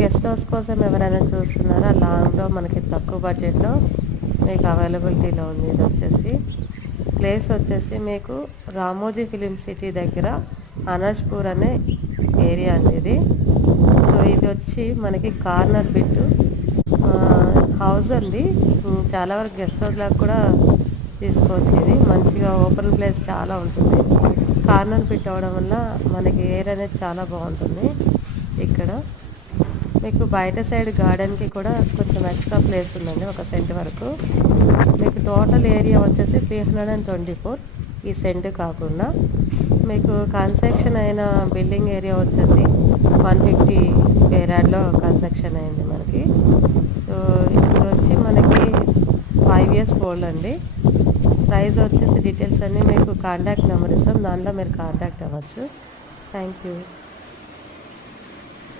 Guest house కోసం ఎవరైనా చూస్తున్నారా, లాంగ్లో మనకి తక్కువ బడ్జెట్లో మీకు అవైలబిలిటీలో ఉంది. ఇది వచ్చేసి ప్లేస్ వచ్చేసి మీకు రామోజీ ఫిలిం సిటీ దగ్గర అనజ్పూర్ అనే ఏరియా అండి ఇది. సో ఇది వచ్చి మనకి కార్నర్ బిట్టు హౌస్ అండి. చాలా వరకు గెస్ట్ హౌస్ లాగా కూడా తీసుకోవచ్చు. ఇది మంచిగా ఓపెన్ ప్లేస్ చాలా ఉంటుంది. కార్నర్ బిట్ అవ్వడం వల్ల మనకి ఎయిర్ అనేది చాలా బాగుంటుంది. ఇక్కడ మీకు బయట సైడ్ గార్డెన్కి కూడా కొంచెం ఎక్స్ట్రా ప్లేస్ ఉందండి, 1 సెంట్ వరకు. మీకు టోటల్ ఏరియా వచ్చేసి 324 ఈ సెంట్ కాకుండా. మీకు కన్స్ట్రక్షన్ అయిన బిల్డింగ్ ఏరియా వచ్చేసి 150 స్క్వేర్ యార్డ్లో కన్స్ట్రక్షన్ అయింది మనకి. సో ఇది వచ్చి మనకి 5 years ఓల్డ్ అండి. ప్రైస్ వచ్చేసి డీటెయిల్స్ అన్నీ మీకు కాంటాక్ట్ నెంబర్ ఇస్తాం, దాంట్లో మీరు కాంటాక్ట్ అవ్వచ్చు. Thank you.